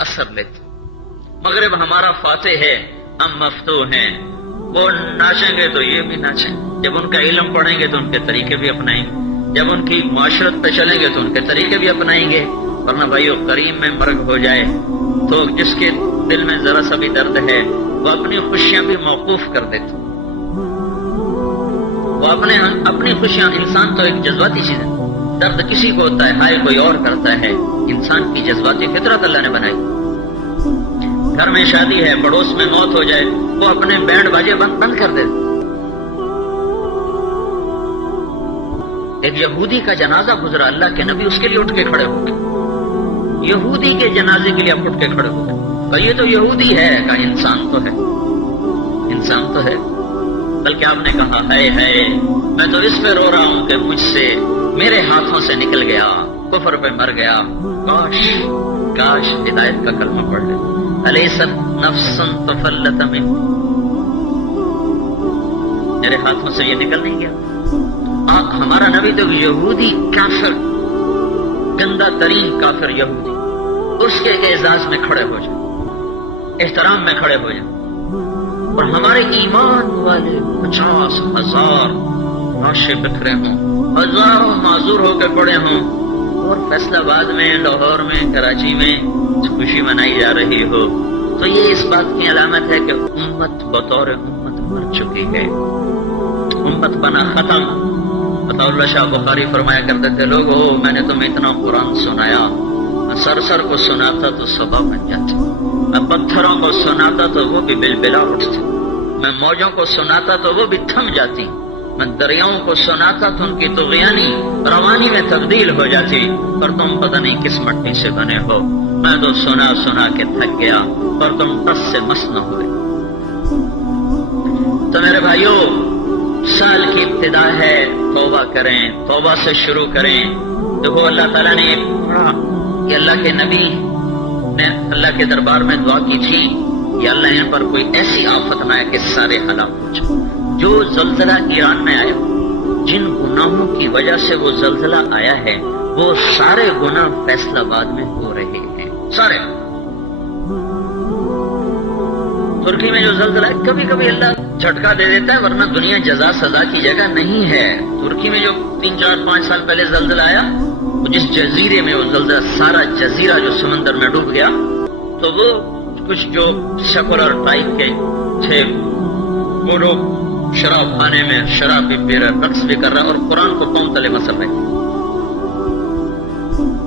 اثر لیتے. مغرب ہمارا فاتح ہے، ہم مفتوح ہیں. وہ ناچیں گے تو یہ بھی ناچیں، جب ان کا علم پڑھیں گے تو ان کے طریقے بھی اپنائیں گے، جب ان کی معاشرت پہ چلیں گے تو ان کے طریقے بھی اپنائیں گے. ورنہ بھائیو قریب میں مرگ ہو جائے تو جس کے دل میں ذرا سا بھی درد ہے وہ اپنی خوشیاں بھی موقوف کر دیتے. وہ اپنی خوشیاں، انسان تو ایک جذباتی چیز ہے، درد کسی کو ہوتا ہے، ہائے کوئی اور کرتا ہے. انسان کی جذباتی فطرت اللہ نے بنائی. گھر میں شادی ہے، پڑوس میں موت ہو جائے وہ اپنے بینڈ باجے بند کر دے. ایک یہودی کا جنازہ گزرا، اللہ کے نبی اس کے لیے اٹھ کے کھڑے ہو گئے. یہودی کے جنازے کے لیے آپ اٹھ کے کھڑے ہو گئے. یہ تو یہودی ہے، کہا انسان تو ہے، انسان تو ہے. بلکہ آپ نے کہا ہے میں تو اس پہ رو رہا ہوں کہ مجھ سے میرے ہاتھوں سے نکل گیا، کفر پہ مر گیا. کاش ہدایت کا کلمہ پڑھ لے. الیست نفس تفلت من، میرے ہاتھوں سے یہ نکل نہیں گیا. ہمارا نبی تو یہودی کافر، گندا ترین کافر یہودی، اس کے اعزاز میں کھڑے ہو جائیں، احترام میں کھڑے ہو جائیں. اور ہمارے ایمان والے 50,000 لاشیں بکھرے ہوں، ہزاروں معذور ہو کے پڑے ہوں، اور فیصل آباد میں، لاہور میں، کراچی میں خوشی منائی جا رہی ہو، تو یہ اس بات کی علامت ہے کہ امت بطور امت مر چکی ہے، امت بنا ختم. عطا اللہ شاہ بخاری فرمایا کرتے تھے، لوگو میں نے تمہیں اتنا قرآن سنایا، میں سر کو سناتا تو صبح بن جاتی، میں پتھروں کو سناتا تو وہ بھی بلبلا اٹھتی، میں موجوں کو سناتا تو وہ بھی تھم جاتی، میں دریاؤں کو سناتا تو ان کی طغیانی روانی میں تبدیل ہو جاتی. پر تم پتہ نہیں کس مٹی سے بنے ہو، میں تو سنا کے تھک گیا اور تم ٹس سے مس نہ ہوئے. تو میرے بھائیو، سال کی ابتدا ہے، توبہ کریں، توبہ سے شروع کریں. دیکھو اللہ تعالیٰ نے پڑھا کہ اللہ کے نبی نے اللہ کے دربار میں دعا کی تھی کہ اللہ ان پر کوئی ایسی آفت نہ آئے کہ سارے ہلاک ہو جائیں. جو زلزلہ ایران میں آیا، جن گناہوں کی وجہ سے وہ زلزلہ آیا ہے، وہ سارے گناہ فیصل آباد میں ہو رہے ہیں، سارے. ترکی میں جو زلزلہ ہے، کبھی کبھی اللہ جھٹکا دے دیتا ہے، ورنہ دنیا جزا سزا کی جگہ نہیں ہے. ترکی میں جو 3 4 5 سال پہلے زلزلہ آیا، جس جزیرے میں وہ زلزلہ، سارا جزیرہ جو سمندر میں ڈوب گیا، تو وہ کچھ جو سیکولر ٹائپ کے تھے وہ لوگ شراب خانے میں شراب بھی پی رہے، رقص بھی کر رہے اور قرآن کو قوم تلے مسل رہے.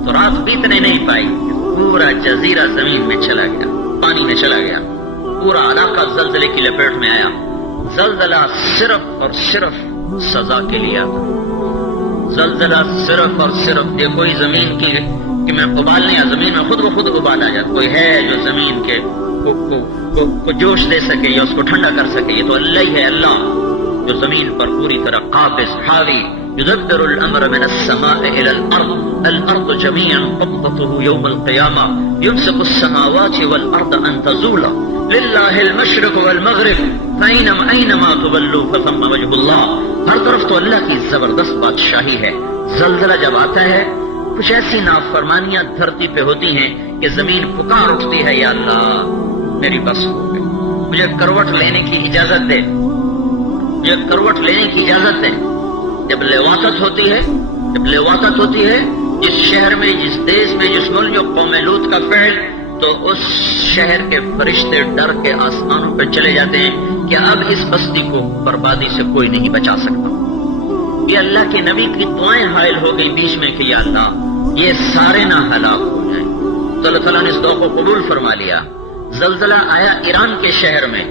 تو رات بیتنے نہیں پائی، پورا جزیرہ زمین میں چلا گیا، پانی میں چلا گیا، پورا علاقہ زلزلے کی لپیٹ میں آیا. زلزلہ صرف اور صرف سزا کے لیے آتا، زلزلہ صرف اور صرف یہ کوئی زمین کی کہ میں ابال نہیں، زمین میں خود بخود ابال آ جائے. کوئی ہے جو زمین کے کو جوش دے سکے یا اس کو ٹھنڈا کر سکے؟ یہ تو اللہ ہی ہے، اللہ جو زمین پر پوری طرح قابض حاوی. يدبر الامر من السماء الى الارض جميعا قبضته يوم القيامه يمسك السماوات والارض ان تزولا لله المشرق والمغرب فاينما تولوا فثم وجه الله. ہر طرف تو اللہ کی زبردست بادشاہی ہے. زلزلہ جب آتا ہے، کچھ ایسی نافرمانیاں دھرتی پہ ہوتی ہیں کہ زمین پکار اٹھتی ہے، یا اللہ میری بس ہو گئی، مجھے کروٹ لینے کی اجازت دے، مجھے کروٹ لینے کی اجازت دے. جب لواطت ہوتی ہے جس شہر میں، جس دیش میں، جس ملک جو قوم لوط کا فعل، تو اس شہر کے فرشتے ڈر کے آسمانوں پر چلے جاتے ہیں کہ اب اس بستی کو بربادی سے کوئی نہیں بچا سکتا. یہ اللہ کے نبی کی دعائیں حائل ہو گئی بیچ میں کہ یا اللہ یہ سارے نہ ہلاک ہو جائیں. تو اللہ تعالیٰ نے اس دعا کو قبول فرما لیا. زلزلہ آیا ایران کے شہر میں،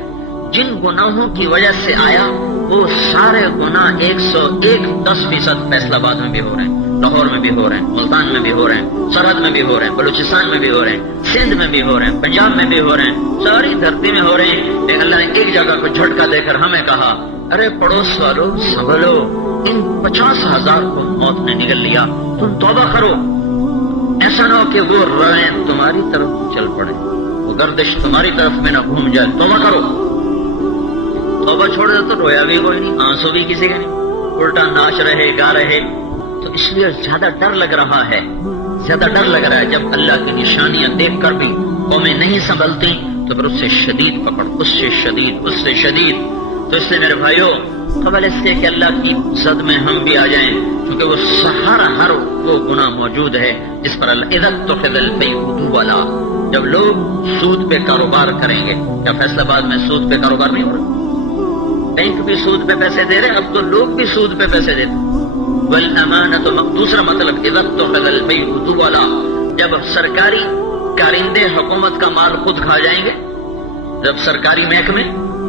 جن گناہوں کی وجہ سے آیا وہ سارے گناہ 110% فیصل آباد میں بھی ہو رہے ہیں، لاہور میں بھی ہو رہے ہیں، ملتان میں بھی ہو رہے ہیں، سرحد میں بھی ہو رہے ہیں، بلوچستان میں بھی ہو رہے ہیں، سندھ میں بھی ہو رہے ہیں، پنجاب میں بھی ہو رہے ہیں، ساری دھرتی میں ہو رہے ہیں. لیکن اللہ نے ایک جگہ کو جھٹکا دے کر ہمیں کہا، ارے پڑوس والو سنبھلو، ان 50,000 کو موت نے نگل لیا، تم توبہ کرو. ایسا نہ ہو کہ وہ روئیں تمہاری طرف چل پڑے، وہ گردش تمہاری طرف میں نہ گھوم جائے. توبہ کرو. توبہ چھوڑ دے تو رویا بھی کوئی نہیں، آنسو بھی کسی کے نہیں، الٹا ناچ رہے، گا رہے. تو اس لیے زیادہ ڈر لگ رہا ہے، زیادہ ڈر لگ رہا ہے. جب اللہ کی نشانیاں دیکھ کر بھی قومیں نہیں سنبھلتی تو پھر اس سے شدید پکڑ، اس سے شدید، اس سے شدید۔ تو اس لیے میرے بھائیوں، قبل اس سے کہ اللہ کی زد میں ہم بھی آ جائیں، کیونکہ وہ ہر وہ گناہ موجود ہے جس پر اللہ اذا اتخذ البیع والا، جب لوگ سود پہ کاروبار کریں گے۔ کیا فیصلہ آباد میں سود پہ کاروبار نہیں ہو رہا؟ بینک بھی سود پہ پیسے دے رہے، اب تو لوگ بھی سود پہ پیسے دیتے۔ والامانۃ، دوسرا مطلب اذا اتخذ البیع والا، جب سرکاری کارندے حکومت کا مال خود کھا جائیں گے، جب سرکاری محکمے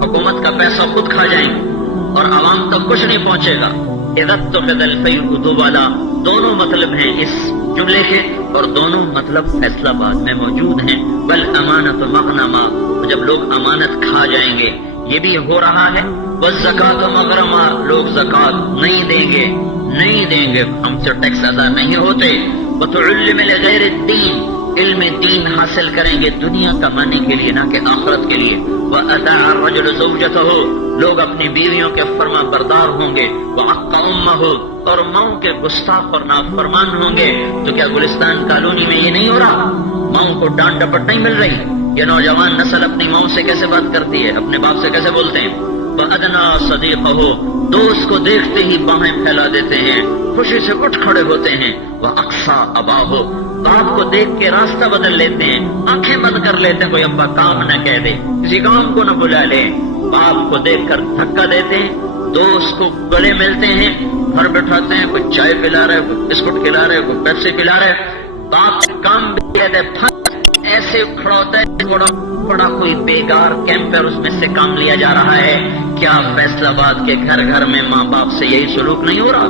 حکومت کا پیسہ خود کھا جائیں گے اور عوام تک کچھ نہیں پہنچے گا۔ اذا اتخذ البیع والا، دونوں مطلب ہیں اس جملے کے اور دونوں مطلب فیصلہ آباد میں موجود ہیں۔ والامانۃ مغنما، جب لوگ امانت کھا جائیں گے، یہ بھی ہو رہا ہے۔ والزکوٰۃ مغرما، لوگ زکوٰۃ نہیں دیں گے، ہم سے ٹیکس ادا نہیں ہوتے۔ وتعلم لغیر الدین، علم دین حاصل کریں گے دنیا کمانے کے لیے نہ کہ آخرت کے لیے۔ وَأَطَاعَ الرَّجُلُ زَوْجَتَهُ، لوگ اپنی بیویوں کے فرما بردار ہوں گے۔ وَعَقَّ أُمَّهُ، اور ماؤں کے گستاخ اور نافرمان ہوں گے۔ تو کیا گلستان کالونی میں یہ نہیں ہو رہا؟ ماؤں کو ڈانٹ ڈپٹ نہیں مل رہی؟ یہ نوجوان نسل اپنی ماؤں سے کیسے بات کرتی ہے، اپنے باپ سے کیسے بولتے ہیں؟ وَأَدْنَىٰ صَدِيقَهُ، دوست کو دیکھتے ہی باہیں پھیلا دیتے ہیں، خوشی سے اٹھ کھڑے ہوتے ہیں۔ وَأَقْصَىٰ أَبَاهُ، باپ کو دیکھ کے راستہ بدل لیتے ہیں، آنکھیں بند کر لیتے ہیں، کوئی ابا کام نہ کہہ دے، کسی کام کو نہ بلا لے۔ باپ کو دیکھ کر دھکا دیتے ہیں، دوست کو گلے ملتے ہیں، گھر بٹھاتے ہیں، کوئی چائے پلا رہا ہے، کوئی بسکٹ کھلا رہا ہے، کوئی پیپسی پلا رہا ہے۔ باپ کام بھی کہتے ایسے کھڑا ہوتا ہے، بڑا کوئی بیگار کیمپر اس میں سے کام لیا جا رہا ہے۔ کیا فیصلہ آباد کے گھر گھر میں ماں باپ سے یہی سلوک نہیں ہو رہا؟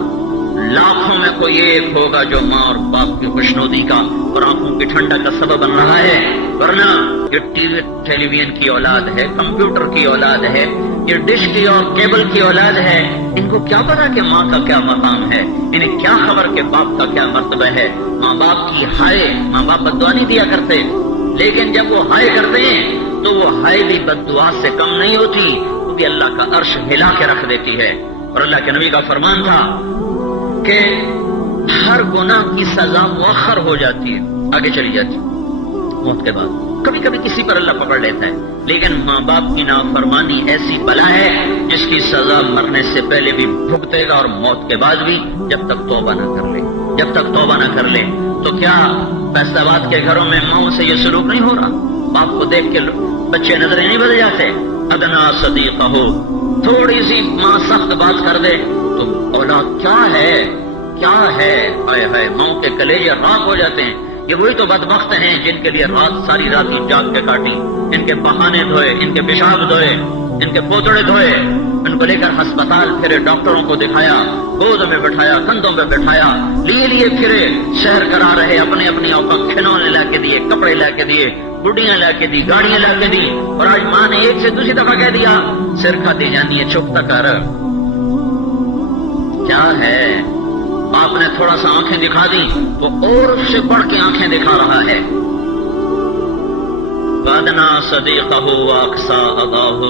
لاکھوں میں کوئی ایک ہوگا جو ماں اور باپ کی خوشنودی کا اور آنکھوں کی ٹھنڈک کا سبب بن رہا ہے۔ ورنہ یہ ٹیلی ویژن کی اولاد ہے، کمپیوٹر کی اولاد ہے، یہ ڈش کی اور کیبل کی اولاد ہے، ان کو کیا پتا کہ ماں کا کیا مقام ہے، انہیں کیا خبر کہ باپ کا کیا مرتبہ ہے۔ ماں باپ کی ہائے، ماں باپ بد دعا نہیں دیا کرتے، لیکن جب وہ ہائے کرتے ہیں تو وہ ہائے بھی بد دعا سے کم نہیں ہوتی، وہ بھی اللہ کا عرش ہلا کے رکھ دیتی ہے۔ اور اللہ کے نبی کا فرمان تھا کہ ہر گناہ کی سزا مؤخر ہو جاتی ہے، آگے چلی جاتی موت کے بعد۔ کبھی کبھی کسی پر اللہ پکڑ لیتا ہے، لیکن ماں باپ کی نافرمانی ایسی بلا ہے جس کی سزا مرنے سے پہلے بھی بھگتے گا اور موت کے بعد بھی، جب تک توبہ نہ کر لے۔ تو کیا فیصلہ آباد کے گھروں میں ماؤں سے یہ سلوک نہیں ہو رہا؟ باپ کو دیکھ کے بچے نظریں نہیں بدل جاتے؟ ادنا صدیقہ ہو، تھوڑی سی ماں سخت بات کر دے تو اولاد کیا ہے، ہائے ہائے، ماؤں کے کلیجے راکھ ہو جاتے ہیں۔ یہ وہی تو بدبخت ہیں جن کے لیے ساری رات ہی جاگ کے کاٹی، ان کے بہانے دھوئے، ان کے پیشاب دھوئے، ان کے پوتڑے دھوئے، ان کو لے کر ہسپتال پھرے، ڈاکٹروں کو دکھایا، گود میں بٹھایا، کندھوں پہ بٹھایا، لیے پھرے، سیر کرا رہے، اپنی اوقات کھلونے لا کے دیے، کپڑے لا کے دیے، گڈیاں لا کے دی، گاڑیاں لا کے دی، اور آج ماں نے ایک سے دوسری دفعہ کہہ دیا سر کھاتی جانی ہے، چپ تک کر۔ کیا ہے؟ باپ نے تھوڑا سا آنکھیں دکھا دی تو اور اس سے بڑھ کے آنکھیں دکھا رہا ہے۔ وَأَدْنَىٰ صَدِيقَهُ وَأَقْصَىٰ أَبَاهُ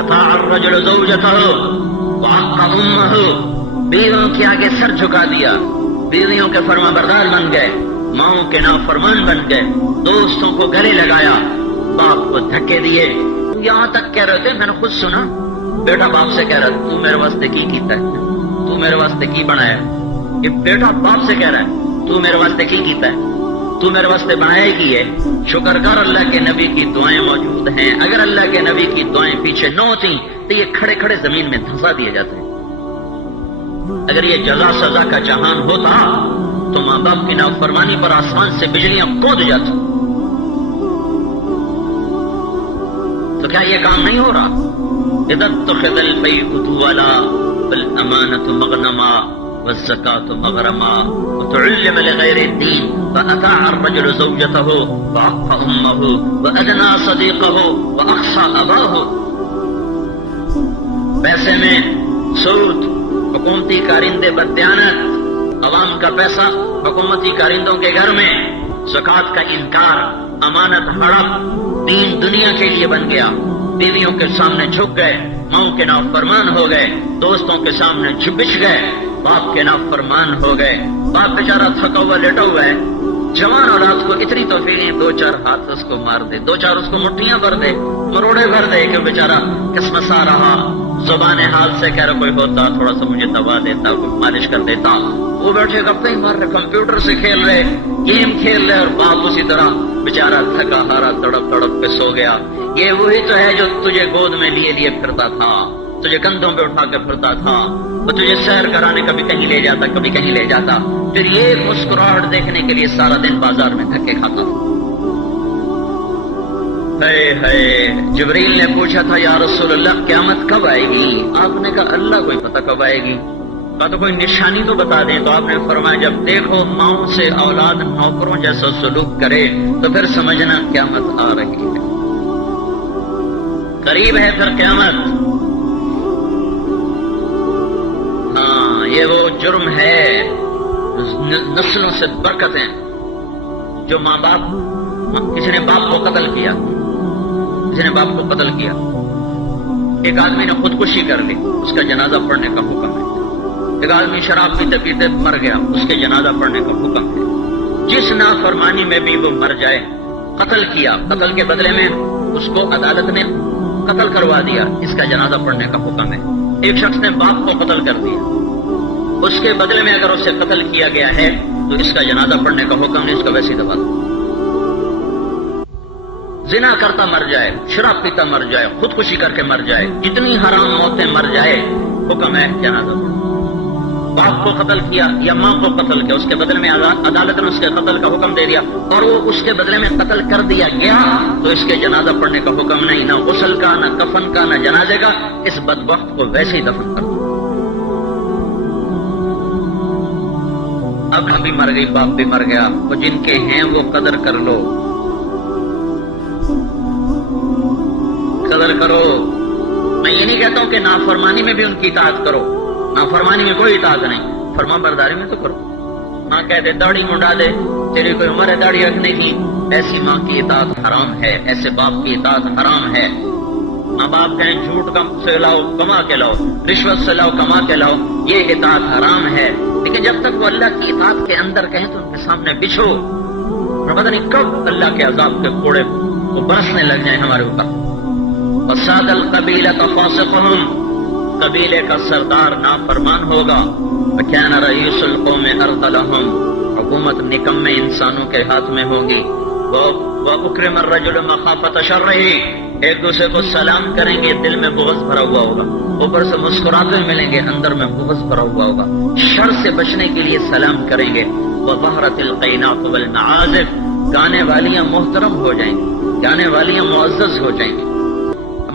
أَطَاعَ الرَّجُلُ زَوْجَتَهُ وَعَقَّ أُمَّهُ، بیویوں کے آگے سر جھکا دیا، بیویوں کے فرما بردار بن گئے، ماؤں کے نافرمان بن گئے، دوستوں کو گلے لگایا، باپ کو دھکے دیے۔ یہاں تک کہہ رہے تھے، میں نے خود سنا، بیٹا باپ سے کہہ رہا ہے تو میرے واسطے کی کیتا ہے، تو میرے واسطے کی بنایا؟ کہ بیٹا باپ سے کہہ رہا ہے تو میرے واسطے کی کیتا ہے، تو میرے واسطے بنایا ہی کی ہے۔ شکر کر اللہ کے نبی کی دعائیں موجود ہیں، اگر اللہ کے نبی کی دعائیں پیچھے نہ ہوتی تو یہ کھڑے کھڑے زمین میں دھنسا دیے جاتے ہیں۔ اگر یہ جزا سزا کا جہان ہوتا تو ماں باپ کی نافرمانی پر آسمان سے بجلیاں کود جاتی۔ تو کیا یہ کام نہیں ہو رہا؟ اذا اتخذ البیع والا والامانۃ مغنما والزکاۃ مغرما وتعلم لغیر الدین فأطاع الرجل زوجته وعق امه وادنى صديقه واخشى اباه۔ پیسے میں سود، حکومتی کارندے بددیانت، عوام کا پیسہ حکومتی کارندوں کے گھر میں، زکوٰۃ کا انکار، امانت ہڑپ، دین دنیا کے لیے بن گیا، بیویوں کے سامنے جھک گئے، ماؤں کے نافرمان ہو گئے، دوستوں کے سامنے بچھ گئے، باپ کے نافرمان ہو گئے، باپ بیچارہ تھکا ہوا لیٹا ہوا ہے، جوان اولاد کو اتنی توفیق ہے 2-4 ہاتھ اس کو مار دے، 2-4 اس کو مٹھیاں بھر دے، مروڑے بھر دے کہ بیچارہ کسمسا رہا، زبان حال سے کہہ رہا کوئی ہوتا تھوڑا سا مجھے دبا دیتا، کوئی مالش کر دیتا، وہ بیٹھے گپے ہی مار رہے، کمپیوٹر سے کھیل رہے، گیم کھیل رہے، اور باپ اسی طرح بیچارہ تھکا ہارا تڑپ تڑپ کے سو گیا۔ یہ وہی تو ہے جو تجھے گود میں لیے لیے پھرتا تھا، تجھے کندھوں پہ اٹھا کے پھرتا تھا، وہ تجھے سیر کرانے کبھی کہیں لے جاتا کبھی کہیں لے جاتا، پھر یہ مسکراہٹ دیکھنے کے لیے سارا دن بازار میں دھکے کھاتا تھا۔ جبریل نے پوچھا تھا یا رسول اللہ قیامت کب آئے گی؟ آپ نے کہا اللہ کو ہی پتہ کب آئے گی، کہا تو کوئی نشانی تو بتا دیں، تو آپ نے فرمایا جب دیکھو ماؤں سے اولاد نوکروں جیسا سلوک کرے تو پھر سمجھنا قیامت آ رہی ہے، قریب ہے پھر قیامت۔ ہاں یہ وہ جرم ہے، نسلوں سے برکتیں، جو ماں باپ، کسی نے باپ کو قتل کیا، کسی نے باپ کو قتل کیا، ایک آدمی نے خودکشی کر لی، اس کا جنازہ پڑھنے کا حکم ہے، ایک آدمی شراب پیتے پیتے مر گیا، اس کے جنازہ پڑھنے کا حکم ہے، جس نافرمانی میں بھی وہ مر جائے، قتل کیا، قتل کے بدلے میں اس کو عدالت نے قتل کروا دیا، اس کا جنازہ پڑھنے کا حکم ہے۔ ایک شخص نے باپ کو قتل کر دیا، اس کے بدلے میں اگر اسے قتل کیا گیا ہے تو اس کا جنازہ پڑھنے کا حکم نہیں، اس کا ویسے دبا دو۔ زنا کرتا مر جائے، شراب پیتا مر جائے، خودکشی کر کے مر جائے، جتنی حرام موتیں مر جائے، حکم ہے جنازہ پڑھو۔ باپ کو قتل کیا یا ماں کو قتل کیا، اس کے بدلے میں عدالت نے اس کے قتل کا حکم دے دیا اور وہ اس کے بدلے میں قتل کر دیا گیا، تو اس کے جنازہ پڑھنے کا حکم نہیں، نہ غسل کا، نہ کفن کا، نہ جنازے کا، اس بدبخت کو ویسے ہی دفن کر دو۔ اب ہم بھی مر گئی، باپ بھی مر گیا، تو جن کے ہیں وہ قدر کر لو، قدر کرو۔ میں یہ نہیں کہتا ہوں کہ نافرمانی میں بھی ان کی اطاعت کرو، نافرمانی میں کوئی اطاعت نہیں، فرما برداری میں تو کرو۔ ماں کہتے داڑھی منڈا دے، تیری کوئی عمر ہے داڑھی رکھنے کی، ایسی ماں کی اطاعت حرام ہے، ایسے باپ کی اطاعت حرام ہے۔ ماں باپ کہیں جھوٹ کم سے لاؤ کما کے لاؤ، رشوت سے لاؤ کما کے لاؤ، یہ اطاعت حرام ہے، لیکن جب تک وہ اللہ کی اطاعت کے اندر کہیں تو ان کے سامنے بچھو، اور پتہ نہیں کب اللہ کے عذاب کے کوڑے وہ برسنے لگ جائیں ہمارے اوپر۔ وَسَادَ الْقَبِيلَةَ فَاسِقُهُمْ، قبیلے کا سردار نافرمان ہوگا، وَكَانَ رَئِيسُ الْقَوْمِ أَرْذَلَهُمْ، حکومت نکمے انسانوں کے ہاتھ میں ہوگی۔ وَأُكْرِمَ الرَّجُلُ مَخَافَةَ شَرِّهِ، ایک دوسرے کو سلام کریں گے، دل میں بغض بھرا ہوا ہوگا، اوپر سے مسکراتے ملیں گے، اندر میں بغض بھرا ہوا ہوگا، شر سے بچنے کے لیے سلام کریں گے۔ وَظَهَرَتِ الْقَيْنَاتُ وَالْمَعَازِفُ، گانے والیاں محترم ہو جائیں گی، گانے والیاں معزز ہو جائیں گی۔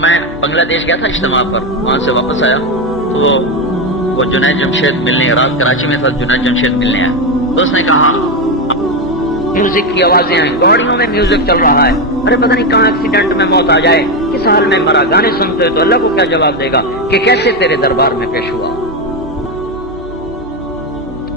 میں بنگلہ دیش گیا تھا اجتماع پر، وہاں سے واپس آیا تو وہ جنید جمشید ملنے، رات کراچی میں تھا، جنید جمشید ملنے آیا، تو اس نے کہا میوزک کی آوازیں آئیں، گاڑیوں میں میوزک چل رہا ہے، ارے پتہ نہیں کہاں ایکسیڈنٹ میں موت آ جائے، کس حال میں مرا، گانے سنتے تو اللہ کو کیا جواب دے گا کہ کیسے تیرے دربار میں پیش ہوا۔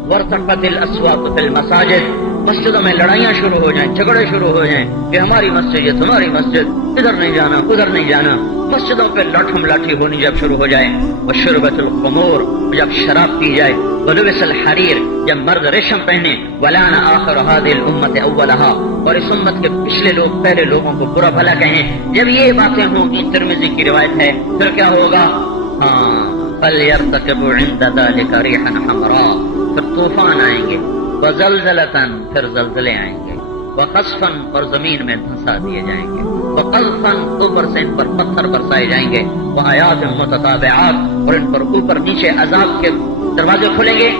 وَارْتَفَعَتِ الْأَصْوَاتُ فِي الْمَسَاجِدِ، مسجدوں میں لڑائیاں شروع ہو جائیں، جھگڑے شروع ہو جائیں کہ ہماری مسجد، یہ تمہاری مسجد، ادھر نہیں جانا ادھر نہیں جانا، مسجدوں پہ لاٹھم لاٹھی ہونی جب شروع ہو جائے، وَشُرْبَتِ الْخُمُورِ، جب شراب پی جائے، وَلُبِسَ الْحَرِيرِ، جب مرد ریشم پہنے، وَلَعَنَ آخِرُ هَذِهِ الْأُمَّةِ أَوَّلَهَا، اور اس امت کے پچھلے لوگ پہلے لوگوں کو برا بھلا کہیں، جب یہ باتیں ہوں گی، ترمذی کی روایت ہے، پھر کیا ہوگا؟ فَلْيَرْتَقِبْ عِنْدَ ذَلِكَ رِيحًا حَمْرَاء، پھر طوفان آئیں گے، وَزَلْزَلَةً، پھر زلزلے آئیں گے، وَخَسْفًا، اور زمین میں دھنسا دیے جائیں گے، وَقَذْفًا، اوپر سے ان پر پتھر برسائے جائیں گے، وَآيَاتٍ مُتَتَابِعَاتٍ، اور ان پر اوپر نیچے عذاب کے دروازے کھلیں گے،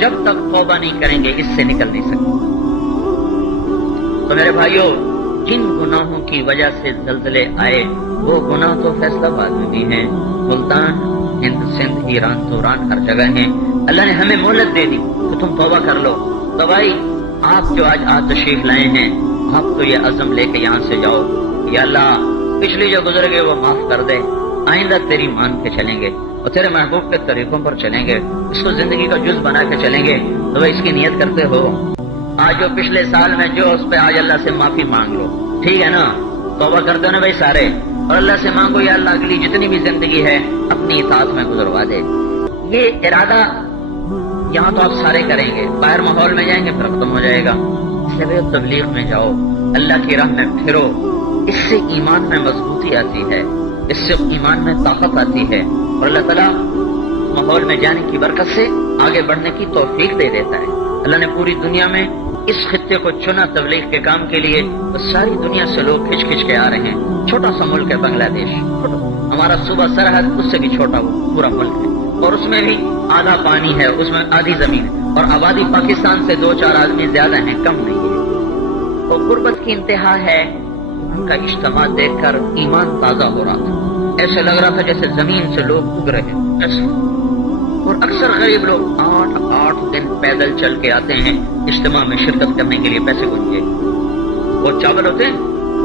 جب تک توبہ نہیں کریں گے اس سے نکل نہیں سکتے۔ تو میرے بھائیوں، جن گناہوں کی وجہ سے زلزلے آئے وہ گناہ تو فیصلہ آباد میں بھی ہیں، ملتان، ہند، سندھ، ایران، توران، ہر جگہ ہیں۔ اللہ نے ہمیں مہلت دے دی کہ تم توبہ کر لو۔ تو بھائی آپ جو آج تشریف لائے ہیں، آپ تو یہ عزم لے کے یہاں سے جاؤ، یا اللہ پچھلی جو گزر گئے وہ معاف کر دے، آئندہ تیری مان کے چلیں گے اور تیرے محبوب کے طریقوں پر چلیں گے، اس کو زندگی کا جز بنا کے چلیں گے۔ تو اس کی نیت کرتے ہو، آج جو پچھلے سال میں جو اس پہ آج اللہ سے معافی مانگ لو، ٹھیک ہے نا؟ توبہ کرتے ہو نا بھائی سارے، اور اللہ سے مانگو یا اللہ اگلی جتنی بھی زندگی ہے اپنی اطاعت میں گزروا دے۔ یہ ارادہ، یہاں تو آپ سارے کریں گے، باہر ماحول میں جائیں گے پھر ختم ہو جائے گا۔ اس لیے تبلیغ میں جاؤ، اللہ کی راہ میں پھرو، اس سے ایمان میں مضبوطی آتی ہے، اس سے ایمان میں طاقت آتی ہے، اور اللہ تعالیٰ ماحول میں جانے کی برکت سے آگے بڑھنے کی توفیق دے دیتا ہے۔ اللہ نے پوری دنیا میں اس خطے کو چنا تبلیغ کے کام کے لیے، تو ساری دنیا سے لوگ کھچ کھچ کے آ رہے ہیں۔ چھوٹا سا ملک ہے بنگلہ دیش، ہمارا صوبہ سرحد اس سے بھی چھوٹا وہ پورا ملک ہے، اور اس میں بھی آدھا پانی ہے، اس میں آدھی زمین ہے، اور آبادی پاکستان سے 2-4 آدمی زیادہ ہیں، کم نہیں ہے۔ تو غربت کی انتہا ہے۔ ان کا اجتماع دیکھ کر ایمان تازہ ہو رہا تھا، ایسے لگ رہا تھا جیسے زمین سے لوگ اگ رہے ہیں ایسے۔ اور اکثر غریب لوگ 8 دن پیدل چل کے آتے ہیں اجتماع میں شرکت کرنے کے لیے، پیسے کو لیے۔ وہ چاول ہوتے ہیں،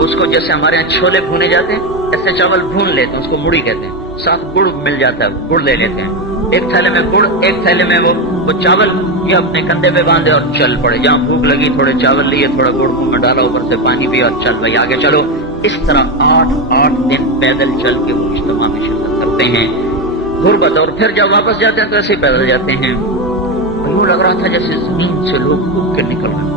اس کو جیسے ہمارے یہاں چھولے بھونے جاتے ہیں ایسے چاول بھون لیتے ہیں، اس کو مڑی کہتے ہیں، ساتھ گڑ مل جاتا ہے، گڑ لے لیتے ہیں، ایک تھیلے میں گڑ، ایک تھیلے میں وہ چاول، یہ اپنے کندھے پہ باندھے اور چل پڑے، جہاں بھوک لگی تھوڑے چاول لیے، تھوڑا گڑ منہ میں ڈالا، اوپر سے پانی پیا اور چل بھائی آگے چلو۔ اس طرح 8 دن پیدل چل کے وہ اجتماع میں شرکت کرتے ہیں، غربت۔ اور پھر جب واپس جاتے ہیں تو ایسے ہی پیدل جاتے ہیں۔ یوں لگ رہا تھا جیسے زمین سے لوگ اگ کے نکل رہے ہیں۔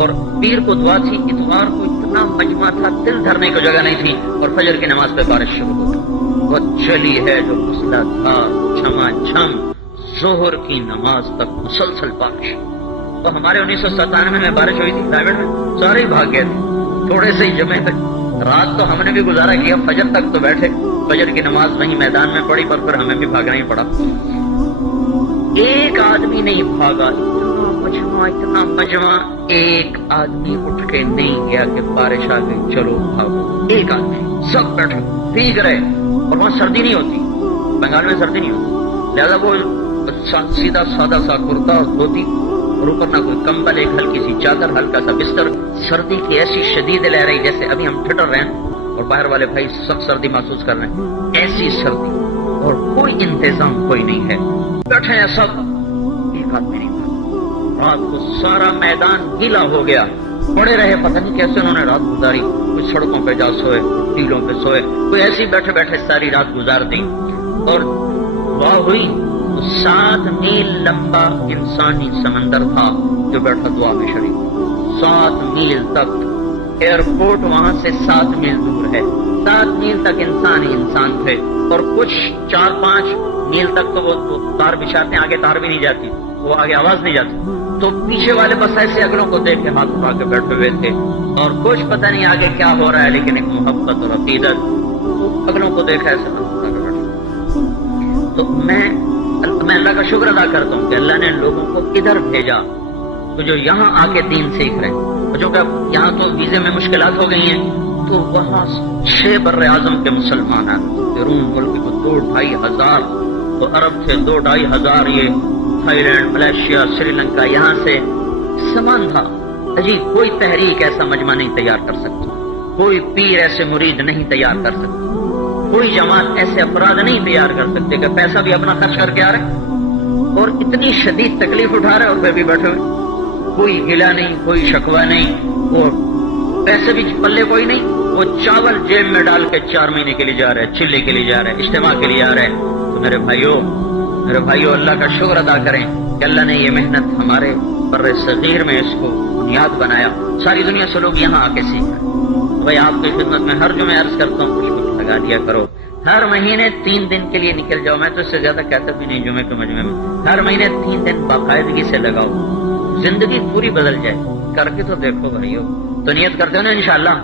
اور پیر کو دعا تھی، اتوار کو اتنا مجمع تھا، دل دھرنے کو جگہ نہیں تھی، اور فجر کی نماز پہ بارش شروع ہو گئی۔ وہ چلی ہے جو مسئلہ تھا، چھما چھم ظہر کی نماز تک مسلسل بارش۔ تو ہمارے 1997 میں بارش ہوئی تھی پرائیویٹ میں، سارے بھاگ گئے تھے، تھوڑے سے ہی جمے تک۔ رات تو ہم نے بھی گزارا کیا، فجر تک تو بیٹھے، فجر کی نماز وہیں میدان میں پڑھی، پر پھر ہمیں بھی بھاگنا ہی پڑا۔ ایک آدمی نہیں بھاگا، اتنا مجمع، ایک آدمی اٹھ کے نہیں گیا کہ بارش آ گئی چلو بھاگو، ایک آدمی، سب بیٹھے بھیگ رہے۔ اور وہاں سردی نہیں ہوتی، بنگال میں سردی نہیں ہوتی، لہذا وہ سیدھا سادہ سا کرتا اور دھوتی، اور اوپر نہ کوئی کمبل، ایک ہلکی سی چادر، ہلکا سا بستر۔ سردی کی ایسی شدید لہ رہی جیسے ابھی ہم ٹھٹر رہے ہیں، اور باہر والے بھائی سخت سردی محسوس کر رہے ہیں، ایسی سردی، اور کوئی انتظام کوئی نہیں ہے، بیٹھے ہیں سب، ایک آدمی نہیں تھا۔ رات کو سارا میدان گیلا ہو گیا، پڑے رہے، پتہ نہیں کیسے انہوں نے رات گزاری، کوئی سڑکوں پہ جا سوئے، ٹیلوں پہ سوئے، کوئی ایسے بیٹھے بیٹھے ساری رات گزار دی۔ اور دعا ہوئی تو 7 میل لمبا انسانی سمندر تھا جو بیٹھا دعا میں شریک، 7 میل تک۔ ایئرپورٹ وہاں سے 7 میل دور ہے، 7 میل تک انسان ہی انسان تھے، اور کچھ 4-5 میل تک تو وہ تار بچھاتے ہیں، آگے تار بھی نہیں جاتی، وہ آگے آواز نہیں جاتی، تو پیچھے والے بس ایسے اگلوں کو دیکھ کے ہاتھ اٹھا کے بیٹھے ہوئے تھے، اور کچھ پتہ نہیں آگے کیا ہو رہا ہے، لیکن ایک محبت اور عقیدت، اگلوں کو دیکھا ایسے ہاتھ اٹھا کے بیٹھے۔ تو میں اللہ کا شکر ادا کرتا ہوں کہ اللہ نے لوگوں کو ادھر بھیجا تو جو یہاں آ کے دین سیکھ رہے ہیں، جو کہ یہاں تو ویزے میں مشکلات ہو گئی ہیں، تو وہاں 6 بر اعظم کے مسلمان ہیں، روم ملک کو 2-2.5 ہزار، تو عرب تھے 2-2.5 ہزار، یہ Thai land, Malaysia, Sri Lanka, یہاں سے سامان تھا۔ عجیب، کوئی تحریک ایسا مجمع نہیں تیار کر سکتی، کوئی پیر ایسے مرید نہیں تیار کر سکتی، کوئی جماعت ایسے افراد نہیں تیار کر سکتے کہ پیسہ بھی اپنا خرچ کر کے آ رہے اور اتنی شدید تکلیف اٹھا رہے اور پھر بھی بیٹھے ہوئے، کوئی گلہ نہیں، کوئی شکوہ نہیں، اور پیسے بھی پلے کوئی نہیں، وہ چاول جیب میں ڈال کے 4 مہینے کے لیے جا رہے، چلے کے لیے جا رہے، اجتماع کے لیے آ رہے۔ تو میرے بھائیوں اللہ کا شکر ادا کریں کہ اللہ نے یہ محنت ہمارے بر صغیر میں اس کو بنیاد بنایا، ساری دنیا سے لوگ یہاں آ کے سیکھیں۔ بھائی آپ کی خدمت میں ہر جمعہ عرض کرتا ہوں، خوشبو لگا دیا کرو، ہر مہینے 3 دن کے لیے نکل جاؤ، میں تو اس سے زیادہ کہتا بھی نہیں جمعے کے مجمع میں، ہر مہینے 3 دن باقاعدگی سے لگاؤ، زندگی پوری بدل جائے، کر کے تو دیکھو بھائیو۔ تو نیت کرتے ہو نا انشاءاللہ؟